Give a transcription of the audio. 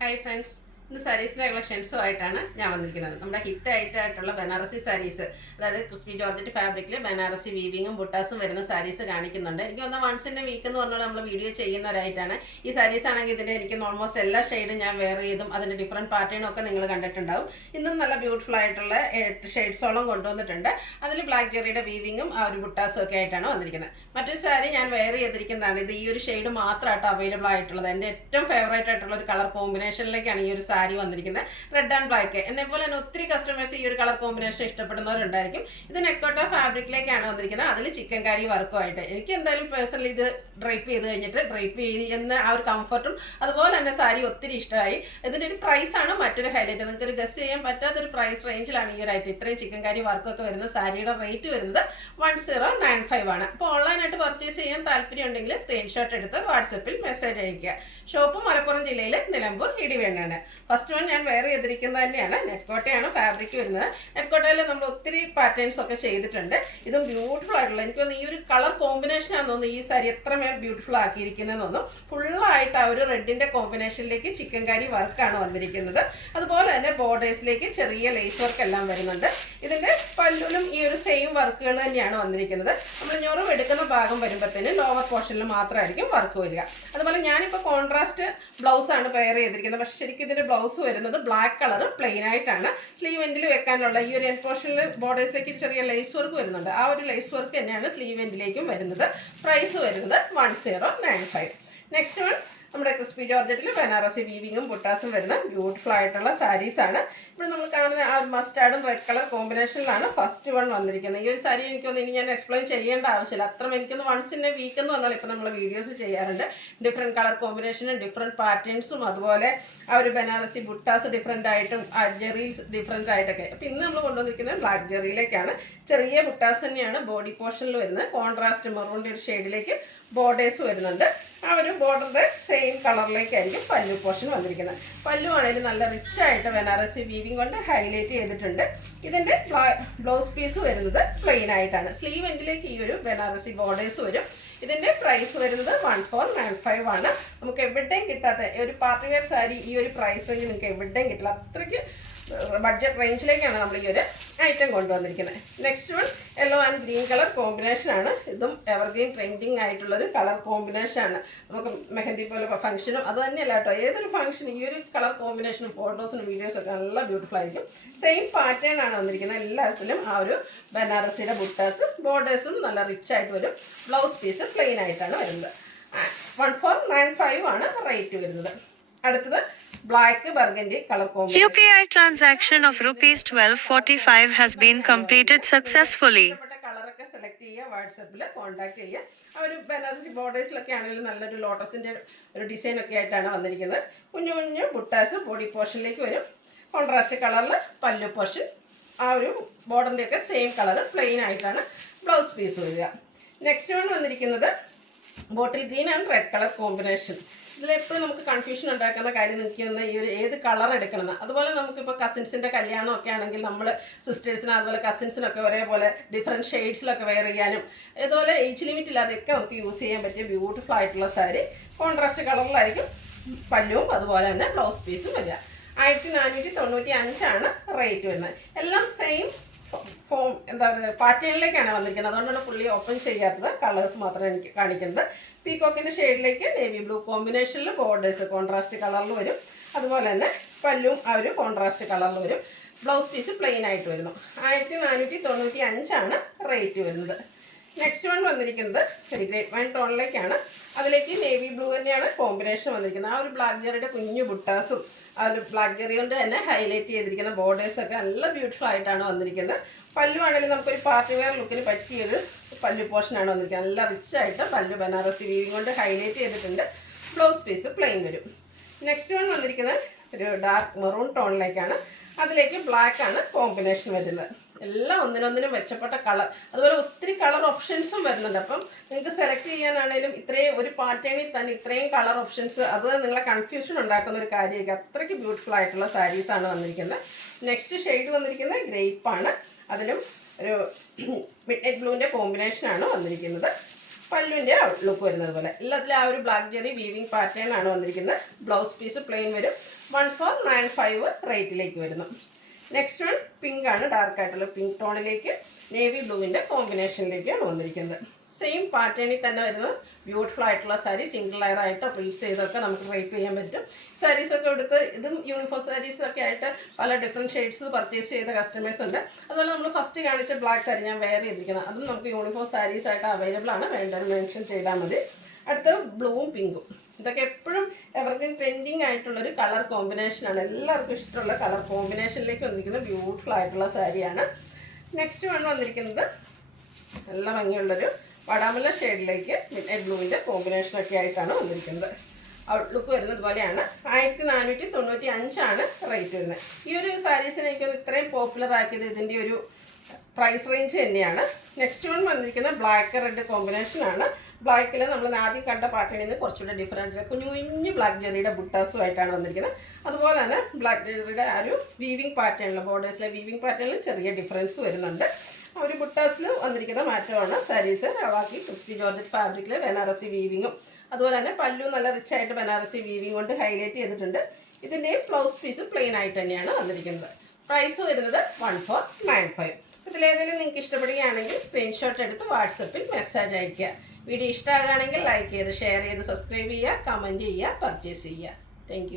Hi friends, ഇന്ന് സാരീസിൻ്റെ കളക്ഷൻസുമായിട്ടാണ് ഞാൻ വന്നിരിക്കുന്നത്. നമ്മുടെ ഹിറ്റായിട്ടുള്ള ബനാറസി സാരീസ്, അതായത് ക്രിസ്പി ജോർജറ്റ് ഫാബ്രിക്കിൽ ബനാറസി വീവിങ്ങും ബുട്ടാസും വരുന്ന സാരീസ് കാണിക്കുന്നുണ്ട്. എനിക്ക് വന്ന വൺസ് ഇൻ എ വീക്ക് എന്ന് പറഞ്ഞാൽ നമ്മൾ വീഡിയോ ചെയ്യുന്നവരായിട്ടാണ്. ഈ സാരീസ് ആണെങ്കിൽ ഇതിൻ്റെ എനിക്ക് ഓൾമോസ്റ്റ് എല്ലാ ഷെയ്ഡും ഞാൻ വെയർ ചെയ്തും അതിൻ്റെ ഡിഫറെൻറ്റ് പാറ്റേണും ഒക്കെ നിങ്ങൾ കണ്ടിട്ടുണ്ടാവും. ഇന്നും നല്ല ബ്യൂട്ടിഫുൾ ആയിട്ടുള്ള 8 ഷെയ്ഡ്സോളം കൊണ്ടുവന്നിട്ടുണ്ട്. അതിൽ ബ്ലാക്ക് ജെറിയുടെ വീവിങ്ങും ആ ഒരു ബുട്ടാസും ഒക്കെ ആയിട്ടാണ് വന്നിരിക്കുന്നത്. മറ്റൊരു സാരി ഞാൻ വെയർ ചെയ്തിരിക്കുന്നതാണ്. ഇത് ഈ ഒരു ഷെയ്ഡ് മാത്രമായിട്ട് അവൈലബിൾ ആയിട്ടുള്ളത്. എൻ്റെ ഏറ്റവും ഫേവറേറ്റ് ആയിട്ടുള്ള ഒരു കളർ കോമ്പിനേഷനിലേക്കാണ് ഈ ഒരു സാരി വന്നിരിക്കുന്നത്. Red and black. എന്നെ പോലെ തന്നെ ഒത്തിരി കസ്റ്റമേഴ്സ് ഈ ഒരു കളർ കോമ്പിനേഷൻ ഇഷ്ടപ്പെടുന്നവരുണ്ടായിരിക്കും. ഇത് നെക്കോട്ട ഫാബ്രിക്കിലേക്കാണ് വന്നിരിക്കുന്നത്. അതിൽ ചിക്കൻ കാരി വർക്കുമായിട്ട് എനിക്ക് എന്തായാലും പേഴ്സണലി ഇത് ഡ്രൈപ്പ് ചെയ്ത് കഴിഞ്ഞിട്ട് ഡ്രൈപ്പ് ചെയ്യുന്ന ആ ഒരു കംഫർട്ടും അതുപോലെ തന്നെ സാരി ഒത്തിരി ഇഷ്ടമായി. ഇതിൻ്റെ ഒരു പ്രൈസാണ് മറ്റൊരു ഹൈലൈറ്റ്. നിങ്ങൾക്ക് ഒരു ഗസ് ചെയ്യാൻ പറ്റാത്തൊരു പ്രൈസ് റേഞ്ചിലാണ് ഈ ഒരു ഐറ്റം. ഇത്രയും ചിക്കൻ കാരി വർക്കൊക്കെ വരുന്ന സാരിയുടെ റേറ്റ് വരുന്നത് 1095 ആണ്. അപ്പോൾ ഓൺലൈനായിട്ട് പർച്ചേസ് ചെയ്യാൻ താല്പര്യം ഉണ്ടെങ്കിൽ സ്ക്രീൻഷോട്ട് എടുത്ത് വാട്സപ്പിൽ മെസ്സേജ് അയയ്ക്കുക. ഷോപ്പ് മലപ്പുറം ജില്ലയിൽ നിലമ്പൂർ ഇടിവേണ്ണാണ്. ഫസ്റ്റ് വൺ ഞാൻ വെയർ ചെയ്തിരിക്കുന്നത് തന്നെയാണ്. നെറ്റ്കോട്ടയാണ് ഫാബ്രിക് വരുന്നത്. നെറ്റ്കോട്ടയിൽ നമ്മൾ ഒത്തിരി പാറ്റേൺസ് ഒക്കെ ചെയ്തിട്ടുണ്ട്. ഇതും ബ്യൂട്ടിഫുൾ ആയിട്ടുള്ള, എനിക്ക് തോന്നുന്നു ഈ ഒരു കളർ കോമ്പിനേഷൻ ആണെന്ന് തോന്നുന്നു ഈ സാരി എത്രമേൽ ബ്യൂട്ടിഫുൾ ആക്കിയിരിക്കുന്നതെന്നൊന്നും. ഫുള്ളായിട്ട് ആ ഒരു റെഡിൻ്റെ കോമ്പിനേഷനിലേക്ക് ചിക്കൻ കാരി വർക്കാണ് വന്നിരിക്കുന്നത്. അതുപോലെ തന്നെ ബോർഡേഴ്സിലേക്ക് ചെറിയ ലേസ് വർക്ക് എല്ലാം വരുന്നുണ്ട്. ഇതിൻ്റെ പല്ലുവിലും ഈ ഒരു സെയിം വർക്കുകൾ തന്നെയാണ് വന്നിരിക്കുന്നത്. നമ്മൾ ഞൊറിവ് എടുക്കുന്ന ഭാഗം വരുമ്പോഴത്തേന് ലോവർ പോർഷനിൽ മാത്രമായിരിക്കും വർക്ക് വരിക. അതുപോലെ ഞാനിപ്പോൾ കോൺട്രാസ്റ്റ് ബ്ലൗസാണ് പെയർ ചെയ്തിരിക്കുന്നത്. പക്ഷേ ശരിക്കും ഇതിൻ്റെ ബ്ലൗസ് വരുന്നത് ബ്ലാക്ക് കളർ പ്ലെയിൻ ആയിട്ടാണ്. സ്ലീവ് എൻഡിൽ വെക്കാനുള്ള ഈ ഒരു എൻ പോർഷനിൽ ബോർഡേഴ്സിലേക്ക് ചെറിയ ലേസ് വർക്ക് വരുന്നുണ്ട്. ആ ഒരു ലേസ് വർക്ക് തന്നെയാണ് സ്ലീവ് എൻഡിലേക്കും വരുന്നത്. പ്രൈസ് വരുന്നത് 1095. നെക്സ്റ്റ് വൺ നമ്മുടെ ക്രിസ്പി ജോർജറ്റിൽ ബനാറസി വീവിങ്ങും ബുട്ടാസും വരുന്ന ബ്യൂട്ടിഫുൾ ആയിട്ടുള്ള സാരീസാണ്. ഇവിടെ നമ്മൾ കാണുന്ന ആ മസ്റ്റാർഡും റെഡ് കളർ കോമ്പിനേഷനിലാണ് ഫസ്റ്റ് വൺ വന്നിരിക്കുന്നത്. ഈ ഒരു സാരി എനിക്കൊന്ന് ഇനി ഞാൻ എക്സ്പ്ലെയിൻ ചെയ്യേണ്ട ആവശ്യമില്ല. അത്ര എനിക്കൊന്ന് വൺസ് ഇൻ എ വീക്ക് എന്ന് പറഞ്ഞാൽ ഇപ്പോൾ നമ്മൾ വീഡിയോസ് ചെയ്യാറുണ്ട്. ഡിഫറെൻറ്റ് കളർ കോമ്പിനേഷനും ഡിഫറെൻറ്റ് പാറ്റേൺസും അതുപോലെ ആ ഒരു ബനാറസി ബുട്ടാസ് ഡിഫറെൻ്റ് ആയിട്ടും ജെറീസ് ഡിഫറെൻ്റ് ആയിട്ടൊക്കെ. അപ്പോൾ ഇന്ന് നമ്മൾ കൊണ്ടുവന്നിരിക്കുന്നത് ബ്ലാക്ക് ജെറിയിലേക്കാണ്. ചെറിയ ബുട്ടാസ് തന്നെയാണ് ബോഡി പോർഷനിൽ വരുന്നത്. കോൺട്രാസ്റ്റ് മെറൂണിൻ്റെ ഒരു ഷെയ്ഡിലേക്ക് ബോർഡേഴ്സ് വരുന്നുണ്ട്. ആ ഒരു ബോർഡറിൻ്റെ സെയിം കളറിലേക്കായിരിക്കും പല്ലു പോർഷൻ വന്നിരിക്കുന്നത്. പല്ലു ആണെങ്കിലും നല്ല റിച്ച് ആയിട്ട് ബനാറസി വീവിങ് കൊണ്ട് ഹൈലൈറ്റ് ചെയ്തിട്ടുണ്ട്. ഇതിൻ്റെ ബ്ലൗസ് പീസ് വരുന്നത് പ്ലെയിൻ ആയിട്ടാണ്. സ്ലീവ് എൻഡിലേക്ക് ഈ ഒരു ബനാറസി ബോർഡേഴ്സ് വരും. ഇതിൻ്റെ പ്രൈസ് വരുന്നത് 1495 ആണ്. നമുക്ക് എവിടെയും കിട്ടാത്ത ഒരു പാർട്ടി വെയർ സാരി ഈ ഒരു പ്രൈസ് റേഞ്ചിൽ നിങ്ങൾക്ക് എവിടെയും കിട്ടില്ല. അത്രയ്ക്ക് ബഡ്ജറ്റ് റേഞ്ചിലേക്കാണ് നമ്മൾ ഈ ഒരു ഐറ്റം കൊണ്ടുവന്നിരിക്കുന്നത്. Next one yellow and green colour കോമ്പിനേഷനാണ്. ഇതും എവർഗ്രീൻ ട്രെൻഡിങ് ആയിട്ടുള്ളൊരു കളർ കോമ്പിനേഷനാണ്. നമുക്ക് മെഹന്തി പോലെ ഫംഗ്ഷനും അത് തന്നെയല്ല കേട്ടോ, ഏതൊരു ഫംഗ്ഷനും ഈ ഒരു കളർ കോമ്പിനേഷനും ഫോട്ടോസിനും വീഡിയോസൊക്കെ നല്ല ബ്യൂട്ടിഫുൾ ആയിരിക്കും. സെയിം പാറ്റേൺ ആണ് വന്നിരിക്കുന്നത്. എല്ലാത്തിലും ആ ഒരു ബനാറസിയുടെ ബുട്ടാസും ബോർഡേഴ്സും നല്ല റിച്ച് ആയിട്ട് വരും. ബ്ലൗസ് പീസ് പ്ലെയിൻ ആയിട്ടാണ് വരുന്നത്. 1495 ആണ് റേറ്റ് വരുന്നത്. അടുത്തത് black burgundy colour combination. UPI transaction of rupees 1245 has been completed successfully. കളറൊക്കെ സെലക്ട് ചെയ്യുക, വാട്സപ്പിൽ കോൺടാക്ട് ചെയ്യുക. ആ ഒരു ബനാറസി ബോർഡേഴ്സിലൊക്കെ ആണെങ്കിലും നല്ലൊരു ലോട്ടസിൻ്റെ ഒരു ഡിസൈനൊക്കെ ആയിട്ടാണ് വന്നിരിക്കുന്നത്. കുഞ്ഞു കുഞ്ഞു ബുട്ടാസ് ബോഡി പോർഷനിലേക്ക് വരും. കോൺട്രാസ്റ്റ് കളറിൽ പല്ലു പോർഷൻ, ആ ഒരു ബോർഡറിൻ്റെയൊക്കെ സെയിം കളർ പ്ലെയിൻ ആയിട്ടാണ് ബ്ലൗസ് പീസ് വരിക. നെക്സ്റ്റ് വൺ വന്നിരിക്കുന്നത് bottle green and red colour combination. ഇതിലെപ്പോഴും നമുക്ക് കൺഫ്യൂഷൻ ഉണ്ടാക്കുന്ന കാര്യം നിൽക്കുന്ന ഈ ഒരു ഏത് കളർ എടുക്കണമെന്ന്. അതുപോലെ നമുക്കിപ്പോൾ കസിൻസിൻ്റെ കല്യാണമൊക്കെ ആണെങ്കിൽ നമ്മൾ സിസ്റ്റേഴ്സിന് അതുപോലെ കസിൻസിനൊക്കെ ഒരേപോലെ ഡിഫറെൻറ്റ് ഷെയ്ഡ്സിലൊക്കെ വെയർ ചെയ്യാനും ഇതുപോലെ ഏജ് ലിമിറ്റ് ഇല്ലാതെയൊക്കെ നമുക്ക് യൂസ് ചെയ്യാൻ പറ്റിയ ബ്യൂട്ടിഫുൾ ആയിട്ടുള്ള സാരി. കോൺട്രാസ്റ്റ് കളറിലായിരിക്കും പല്ലുവും അതുപോലെ തന്നെ ബ്ലൗസ് പീസും വരിക. 1495 ആണ് റേറ്റ് വരുന്നത്. എല്ലാം സെയിം എന്താ പറയുക പാറ്റേണിലേക്കാണ് വന്നിരിക്കുന്നത്. അതുകൊണ്ടാണ് പുള്ളി ഓപ്പൺ ചെയ്യാത്തത്. കളേഴ്സ് മാത്രമേ എനിക്ക് കാണിക്കുന്നത്. പീകോക്കിൻ്റെ ഷെയ്ഡിലേക്ക് നേവി ബ്ലൂ കോമ്പിനേഷനിൽ ബോർഡേഴ്സ് കോൺട്രാസ്റ്റ് കളറിൽ വരും. അതുപോലെ തന്നെ പല്ലും ആ ഒരു കോൺട്രാസ്റ്റ് കളറിൽ വരും. ബ്ലൗസ് പീസ് പ്ലെയിൻ ആയിട്ട് വരുന്നു. 1495 ആണ് റേറ്റ് വരുന്നത്. നെക്സ്റ്റ് വൺ വന്നിരിക്കുന്നത് ഒരു ഗ്രേപ്പ് വൈൻ ടോണിലേക്കാണ്. അതിലേക്ക് നേവി ബ്ലൂ തന്നെയാണ് കോമ്പിനേഷൻ വന്നിരിക്കുന്നത്. ആ ഒരു ബ്ലാക്ക് ജെറിയുടെ കുഞ്ഞു ബുട്ടാസും ആ ഒരു ബ്ലാക്ക് ജെറി കൊണ്ട് തന്നെ ഹൈലൈറ്റ് ചെയ്തിരിക്കുന്ന ബോർഡേഴ്സൊക്കെ നല്ല ബ്യൂട്ടിഫുൾ ആയിട്ടാണ് വന്നിരിക്കുന്നത്. പല്ലു ആണെങ്കിലും നമുക്കൊരു പാർട്ടി വെയർ ലുക്കിന് പറ്റിയൊരു പല്ലു പോർഷനാണ് വന്നിരിക്കുന്നത്. നല്ല റിച്ച് ആയിട്ട് പല്ലു ബനാറസി വീവിങ് കൊണ്ട് ഹൈലൈറ്റ് ചെയ്തിട്ടുണ്ട്. ബ്ലൗസ് പീസ് പ്ലെയിൻ വരും. നെക്സ്റ്റ് വൺ വന്നിരിക്കുന്നത് ഒരു ഡാർക്ക് മെറൂൺ ടോണിലേക്കാണ്. അതിലേക്ക് ബ്ലാക്ക് ആണ് കോമ്പിനേഷൻ വരുന്നത്. എല്ലാം ഒന്നിനൊന്നിനും മെച്ചപ്പെട്ട കളർ, അതുപോലെ ഒത്തിരി കളർ ഓപ്ഷൻസും വരുന്നുണ്ട്. അപ്പം നിങ്ങൾക്ക് സെലക്ട് ചെയ്യാനാണെങ്കിലും ഇത്രയും ഒരു പാറ്റേണിൽ തന്നെ ഇത്രയും കളർ ഓപ്ഷൻസ്, അത് നിങ്ങളെ കൺഫ്യൂഷൻ ഉണ്ടാക്കുന്ന ഒരു കാര്യമായിരിക്കും. അത്രയ്ക്ക് ബ്യൂട്ടിഫുൾ ആയിട്ടുള്ള സാരീസാണ് വന്നിരിക്കുന്നത്. നെക്സ്റ്റ് ഷെയ്ഡ് വന്നിരിക്കുന്നത് ഗ്രേപ്പാണ്. അതിലും ഒരു മിഡ് നൈറ്റ് ബ്ലൂവിൻ്റെ കോമ്പിനേഷനാണ് വന്നിരിക്കുന്നത്. പല്ലുവിൻ്റെ ഔട്ട്ലുക്ക് വരുന്നത് പോലെ എല്ലാത്തിലും ആ ഒരു ബ്ലാക്ക് ജെറി വീവിങ് പാറ്റേൺ ആണ് വന്നിരിക്കുന്നത്. ബ്ലൗസ് പീസ് പ്ലെയിൻ വരും. 1495 റേറ്റിലേക്ക് വരുന്നു. നെക്സ്റ്റ് വൺ പിങ്ക് ആണ്, ഡാർക്ക് ആയിട്ടുള്ള പിങ്ക് ടോണിലേക്ക് നേവി ബ്ലൂവിൻ്റെ കോമ്പിനേഷനിലേക്കാണ് വന്നിരിക്കുന്നത്. സെയിം പാറ്റേണിൽ തന്നെ വരുന്നത് ബ്യൂട്ടിഫുൾ ആയിട്ടുള്ള സാരി, സിംഗിൾ ലെയർ ആയിട്ട് പ്ലീറ്റ്സ് ചെയ്തൊക്കെ നമുക്ക് റേപ്പ് ചെയ്യാൻ പറ്റും. സാരീസൊക്കെ എടുത്ത് ഇതും യൂണിഫോം സാരീസൊക്കെ ആയിട്ട് പല ഡിഫറെൻറ്റ് ഷെയ്ഡ്സ് പർച്ചേസ് ചെയ്ത കസ്റ്റമേഴ്സ് ഉണ്ട്. അതുപോലെ നമ്മൾ ഫസ്റ്റ് കാണിച്ച ബ്ലാക്ക് സാരി ഞാൻ വെയർ ചെയ്തിരിക്കുന്നത്, അതും നമുക്ക് യൂണിഫോം സാരീസ് ആയിട്ട് അവൈലബിൾ ആണ്. വേണ്ടവർ മെൻഷൻ ചെയ്താൽ മതി. അടുത്ത ബ്ലൂവും പിങ്കും, ഇതൊക്കെ എപ്പോഴും എവർഗ്രീൻ ട്രെൻഡിങ് ആയിട്ടുള്ളൊരു കളർ കോമ്പിനേഷനാണ്. എല്ലാവർക്കും ഇഷ്ടമുള്ള കളർ കോമ്പിനേഷനിലേക്ക് വന്നിരിക്കുന്ന ബ്യൂട്ടിഫുൾ ആയിട്ടുള്ള സാരിയാണ്. നെക്സ്റ്റ് വൺ വന്നിരിക്കുന്നത് നല്ല ഭംഗിയുള്ളൊരു വടാമുല്ല ഷെയ്ഡിലേക്ക് മിഡ്നൈറ്റ് ബ്ലൂവിൻ്റെ കോമ്പിനേഷനൊക്കെ ആയിട്ടാണ് വന്നിരിക്കുന്നത്. ഔട്ട്ലുക്ക് വരുന്നത് പോലെയാണ്. 1495 റേറ്റ് വരുന്നത്. ഈ ഒരു സാരീസിനെ എനിക്കൊന്ന് ഇത്രയും പോപ്പുലർ ആക്കിയത് ഇതിൻ്റെ ഒരു പ്രൈസ് റേഞ്ച് തന്നെയാണ്. നെക്സ്റ്റ് വൺ വന്നിരിക്കുന്നത് ബ്ലാക്ക് റെഡ് കോമ്പിനേഷനാണ്. ബ്ലാക്കിൽ നമ്മൾ ആദ്യം കണ്ട പാറ്റേണിൽ നിന്ന് കുറച്ചുകൂടെ ഡിഫറൻറ്റ് കുഞ്ഞു ബ്ലാക്ക് ജെറിയുടെ ബുട്ടാസുമായിട്ടാണ് വന്നിരിക്കുന്നത്. അതുപോലെ തന്നെ ബ്ലാക്ക് ജെറിയുടെ ആ ഒരു വീവിങ് പാറ്റേണിൽ, ബോർഡേഴ്സിലെ വീവിങ് പാറ്റേണിൽ ചെറിയ ഡിഫറൻസ് വരുന്നുണ്ട്. ഒരു ബുട്ടാസിൽ വന്നിരിക്കുന്ന മാറ്റമാണ്. സാരീസ് ബാക്കി ക്രിസ്പി ജോർജറ്റ് ഫാബ്രിക്കിൽ ബനാറസി വീവിങ്ങും അതുപോലെ തന്നെ പല്ലു നല്ല റിച്ച് ആയിട്ട് ബനാറസി വീവിങ് കൊണ്ട് ഹൈലൈറ്റ് ചെയ്തിട്ടുണ്ട്. ഇതിൻ്റെയും ബ്ലൗസ് പീസ് പ്ലെയിൻ ആയിട്ട് തന്നെയാണ് വന്നിരിക്കുന്നത്. പ്രൈസ് വരുന്നത് 1495. ഇതിലേതെങ്കിലും നിങ്ങൾക്ക് ഇഷ്ടപ്പെടുകയാണെങ്കിൽ സ്ക്രീൻഷോട്ട് എടുത്ത് വാട്സപ്പിൽ മെസ്സേജ് അയയ്ക്കുക. വീഡിയോ ഇഷ്ടമാകുകയാണെങ്കിൽ ലൈക്ക് ചെയ്ത് ഷെയർ ചെയ്ത് സബ്സ്ക്രൈബ് ചെയ്യുക, കമൻറ്റ് ചെയ്യുക, പർച്ചേസ് ചെയ്യുക. താങ്ക്